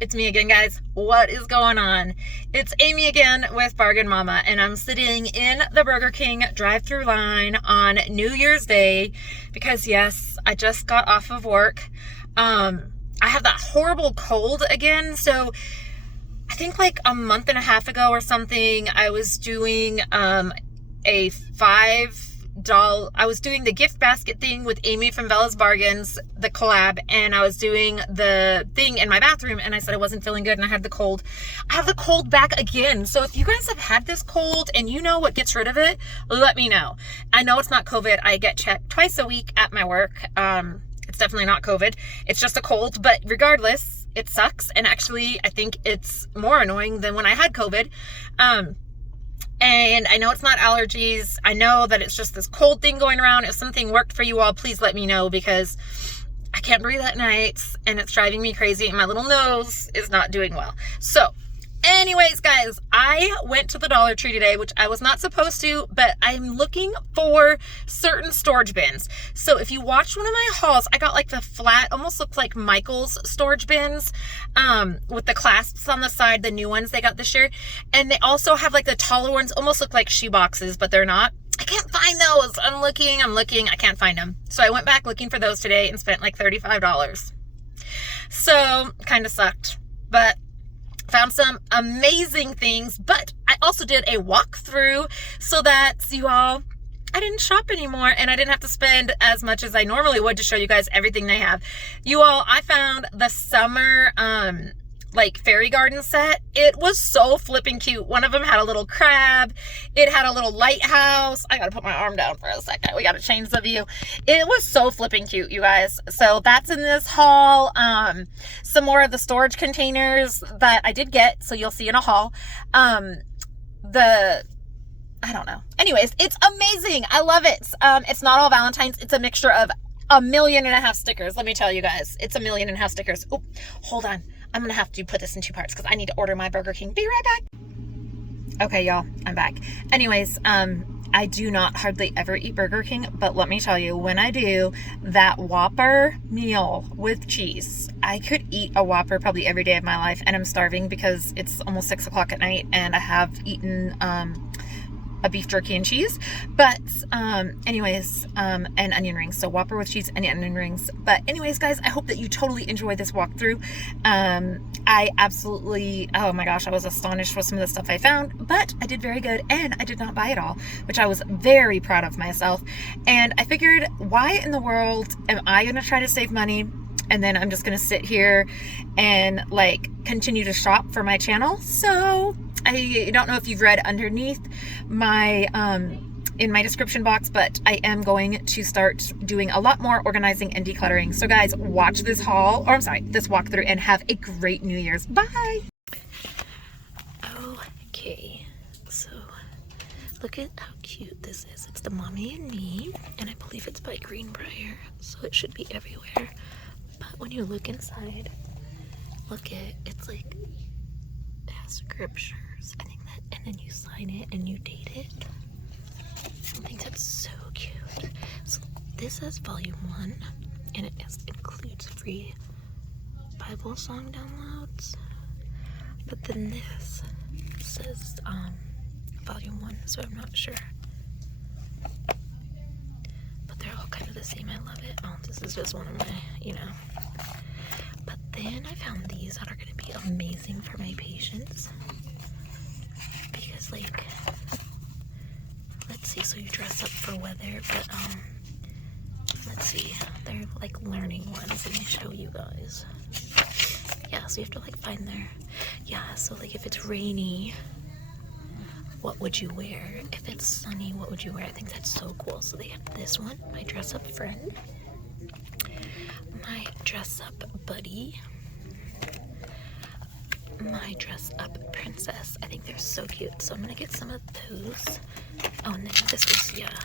It's me again, guys. What is going on? It's Amy again with Bargain Mama, and I'm sitting in the Burger King drive-thru line on New Year's Day because, yes, I just got off of work. I have that horrible cold again, so I think like a month and a half ago or something, I was doing I was doing the gift basket thing with Amy from Bella's Bargains, the collab, and I was doing the thing in my bathroom, and I said I wasn't feeling good and I had the cold. I have the cold back again. So if you guys have had this cold and you know what gets rid of it, let me know. I know it's not COVID. I get checked twice a week at my work. It's definitely not COVID. It's just a cold, but regardless, it sucks. And actually, I think it's more annoying than when I had COVID. And I know it's not allergies. I know that it's just this cold thing going around. If something worked for you all, please let me know, because I can't breathe at night and it's driving me crazy and my little nose is not doing well. So anyways, guys, I went to the Dollar Tree today, which I was not supposed to, but I'm looking for certain storage bins. So if you watched one of my hauls, I got like the flat, almost looks like Michael's storage bins, with the clasps on the side, the new ones they got this year. And they also have like the taller ones, almost look like shoe boxes, but they're not. I can't find those. I'm looking, I can't find them. So I went back looking for those today and spent like $35. So kind of sucked, but found some amazing things. But I also did a walkthrough so that you all, I didn't shop anymore and I didn't have to spend as much as I normally would to show you guys everything they have. You all, I found the summer like fairy garden set. It was so flipping cute. One of them had a little crab. It had a little lighthouse. I gotta put my arm down for a second. We gotta change the view. It was so flipping cute, you guys. So that's in this haul. Some more of the storage containers that I did get, so you'll see in a haul. I don't know. Anyways, it's amazing. I love it. It's not all Valentine's. It's a mixture of 1.5 million stickers. Let me tell you guys, it's 1.5 million stickers. Oh, hold on. I'm going to have to put this in 2 parts because I need to order my Burger King. Be right back. Okay, y'all, I'm back. Anyways, I do not hardly ever eat Burger King, but let me tell you, when I do, that Whopper meal with cheese, I could eat a Whopper probably every day of my life, and I'm starving because it's almost 6 o'clock at night and I have eaten a beef jerky and cheese, but anyways, and onion rings. So Whopper with cheese and onion rings. But anyways, guys, I hope that you totally enjoy this walkthrough. I absolutely, oh my gosh, I was astonished with some of the stuff I found, but I did very good and I did not buy it all, which I was very proud of myself. And I figured, why in the world am I going to try to save money and then I'm just going to sit here and like continue to shop for my channel? So I don't know if you've read underneath my in my description box, but I am going to start doing a lot more organizing and decluttering. So guys, watch this haul, or I'm sorry, this walkthrough, and have a great New Year's. Bye. Okay, so look at how cute this is. It's the Mommy and Me, and I believe it's by Greenbrier, so it should be everywhere. But when you look inside, look at, it's like, it has scriptures, I think that, and then you sign it and you date it. I think that's so cute. So this has volume 1, and it includes free Bible song downloads. But then this says volume 1, so I'm not sure. But they're all kind of the same. I love it. Oh, this is just one of my, you know. But then I found these that are going to be amazing for my patients. Because, like, let's see, so you dress up for weather, but, let's see, they're, like, learning ones. Let me show you guys. Yeah, so you have to, like, find their, yeah, so, like, if it's rainy, what would you wear? If it's sunny, what would you wear? I think that's so cool. So they have this one, my dress up friend, my dress up buddy, my dress up princess. I think they're so cute. So I'm gonna get some of those. Oh, and then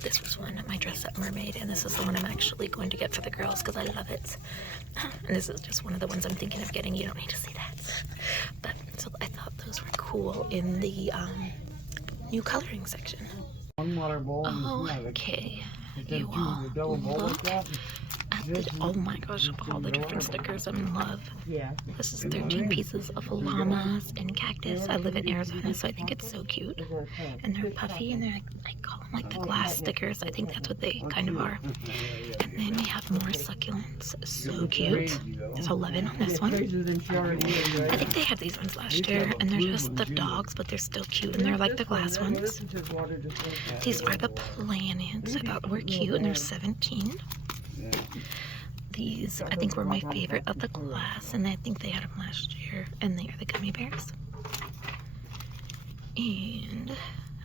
this was one, my dress up mermaid, and this is the one I'm actually going to get for the girls because I love it. And this is just one of the ones I'm thinking of getting. You don't need to see that. But so I thought those were cool in the new coloring section. Okay, you all look at Oh my gosh, of all the different stickers, I'm in love. This is 13 pieces of llamas and cactus. I live in Arizona, so I think it's so cute. And they're puffy, and they're, I call them like the glass stickers. I think that's what they kind of are. And then we have more succulents. So cute. There's 11 on this one. I think they had these ones last year, and they're just the dogs, but they're still cute, and they're like the glass ones. These are the planets. I thought were cute, and they're 17. These, I think, were my favorite of the glass, and I think they had them last year, and they are the gummy bears. And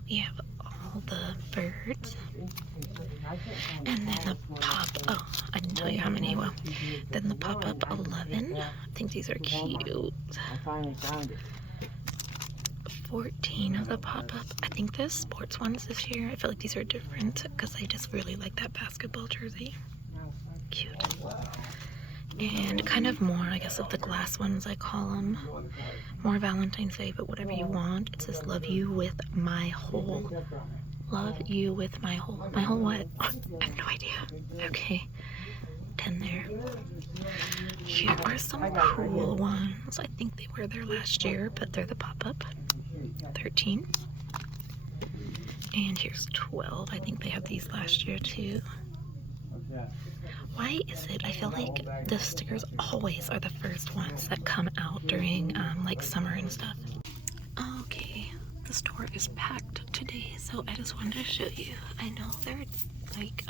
we have all the birds. And then the oh, I didn't tell you how many. Well, then the pop-up 11. I think these are cute. 14 of the pop-up. I think the sports ones this year, I feel like these are different because I just really like that basketball jersey. Cute. And kind of more, I guess, of the glass ones, I call them. More Valentine's Day, but whatever you want. It says, love you with my whole. Love you with my whole. My whole what? I have no idea. Okay. 10 there. Here are some cool ones. I think they were there last year, but they're the pop-up. 13. And here's 12. I think they had these last year too. Why is it? I feel like the stickers always are the first ones that come out during like summer and stuff. Okay, the store is packed today, so I just wanted to show you. I know they're like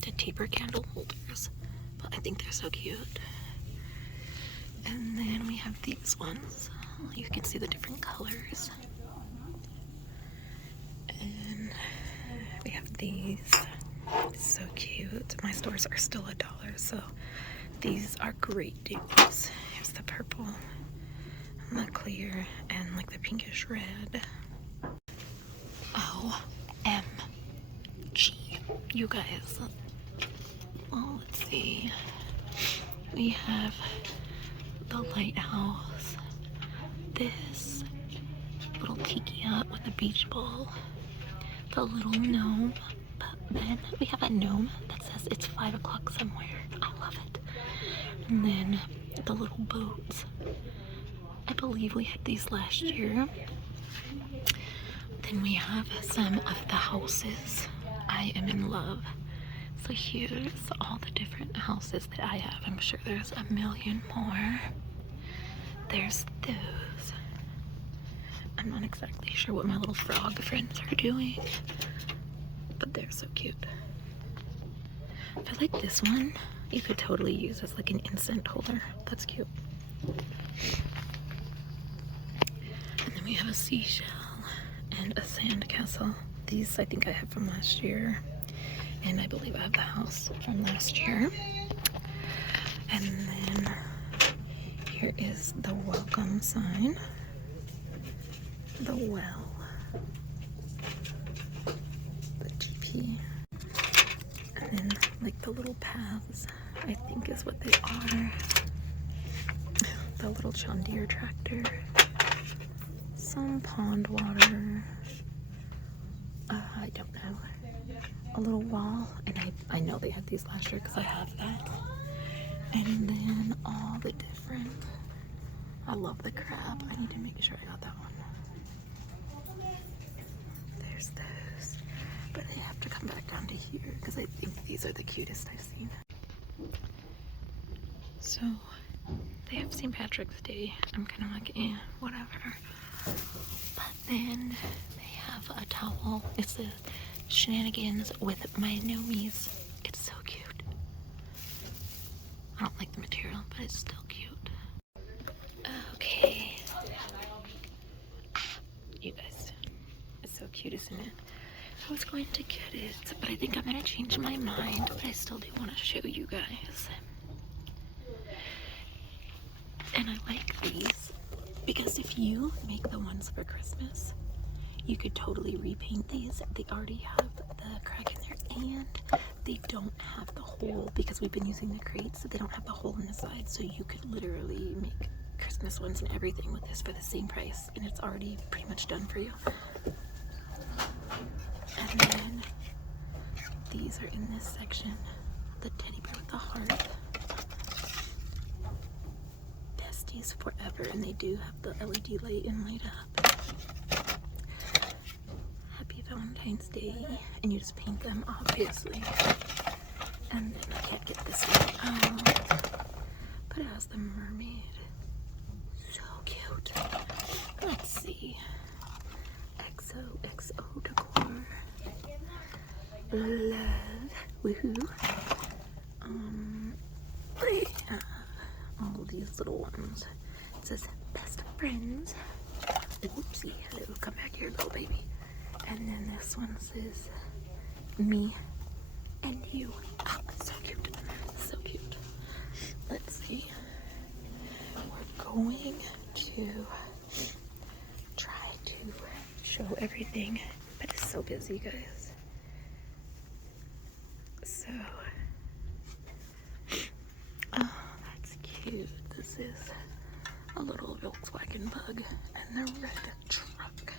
the taper candle holders, but I think they're so cute. And then we have these ones. You can see the different colors. And we have these. So cute. My stores are still $1, so these are great deals. Here's the purple and the clear and like the pinkish red. OMG, you guys. Oh, let's see. We have the Lighthouse, this little tiki hut with a beach ball, the little gnome. Then we have a gnome that says it's 5 o'clock somewhere. I love it. And then the little boats. I believe we had these last year. Then we have some of the houses. I am in love. So here's all the different houses that I have. I'm sure there's a million more. There's those. I'm not exactly sure what my little frog friends are doing, but they're so cute. I feel like this one you could totally use as like an incense holder. That's cute. And then we have a seashell and a sand castle. These I think I have from last year, and I believe I have the house from last year. And then here is the welcome sign, the well, and then like the little paths, I think is what they are. The little John Deere tractor, some pond water, I don't know, a little wall, and I know they had these last year because I have that. And then all the different, I love the crab. I need to make sure I got that one. There's those. But I have to come back down to here because I think these are the cutest I've seen. So they have St. Patrick's Day. I'm kind of like, whatever. But then they have a towel. It's the shenanigans with my gnomies. It's so cute. I don't like the material, but it's still cute. Okay. You guys, it's so cute, isn't it? I was going to get it, but I think I'm gonna change my mind, but I still do want to show you guys. And I like these because if you make the ones for Christmas, you could totally repaint these. They already have the crack in there, and they don't have the hole because we've been using the crates, so they don't have the hole in the side, so you could literally make Christmas ones and everything with this for the same price, and it's already pretty much done for you. And then these are in this section. The teddy bear with the heart. Earth. Besties Forever, and they do have the LED light inlaid up. Happy Valentine's Day, and you just paint them, obviously. And then I can't get this one out, but it has the mermaid. So cute. Let's see. XOXO decor. Love. Woohoo. All these little ones. It says best friends. Whoopsie. Hello. Come back here, little baby. And then this one says me and you. Oh, so cute. So cute. Let's see. We're going to try to show everything, but it's so busy, guys. So, oh, that's cute. This is a little Volkswagen Bug and the red truck.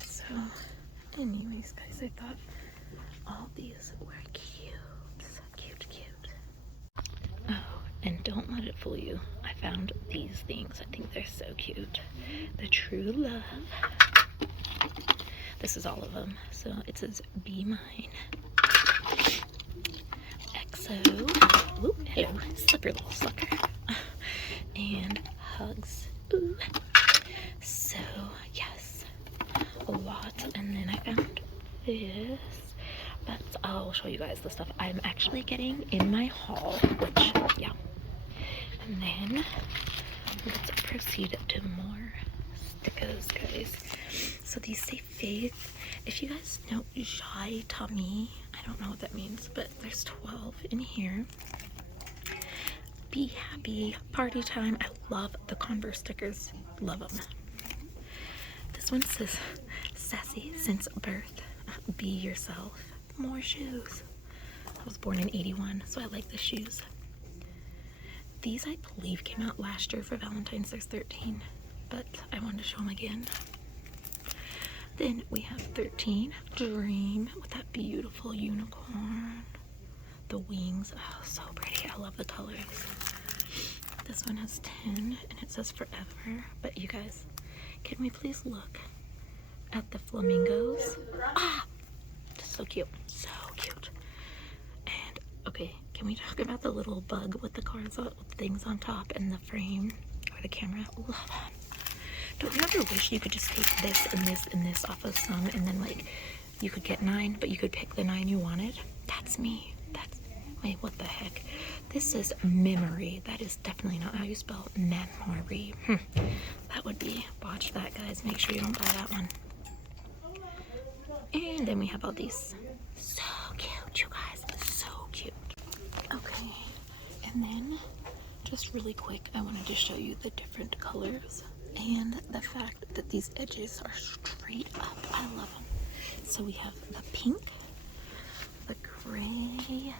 So, anyways, guys, I thought all these were cute. So cute, cute. Oh, and don't let it fool you. I found these things. I think they're so cute. The True Love. This is all of them. So it says Be Mine. EXO. Ooh, hello. Slippery little sucker. And Hugs. Ooh. So, yes. A lot. And then I found this. But I'll show you guys the stuff I'm actually getting in my haul. Which, yeah. And then let's proceed to more stickers, guys. So these say Faith. If you guys know Jai Tommy, I don't know what that means, but there's 12 in here. Be Happy, Party Time. I love the Converse stickers. Love them. This one says Sassy Since Birth. Be Yourself. More shoes. I was born in 81, so I like the shoes. These, I believe, came out last year for Valentine's. There's 13, but I wanted to show them again. Then we have 13, Dream, with that beautiful unicorn. The wings, oh, so pretty. I love the colors. This one has 10, and it says Forever. But you guys, can we please look at the flamingos? Ah! So cute. So cute. And, okay, can we talk about the little bug with the cards, with things on top and the frame, or the camera? Love them. Don't you ever wish you could just take this and this and this off of some, and then, like, you could get 9, but you could pick the 9 you wanted? That's me. That's, wait, what the heck? This is memory. That is definitely not how you spell memory. That would be, watch that, guys. Make sure you don't buy that one. And then we have all these. So cute, you guys. So cute. Okay, and then, just really quick, I wanted to show you the different colors. And the fact that these edges are straight up. I love them. So we have the pink, the gray,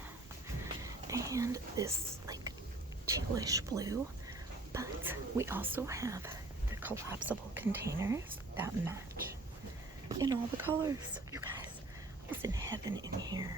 and this like tealish blue. But we also have the collapsible containers that match in all the colors. You guys, I was in heaven in here.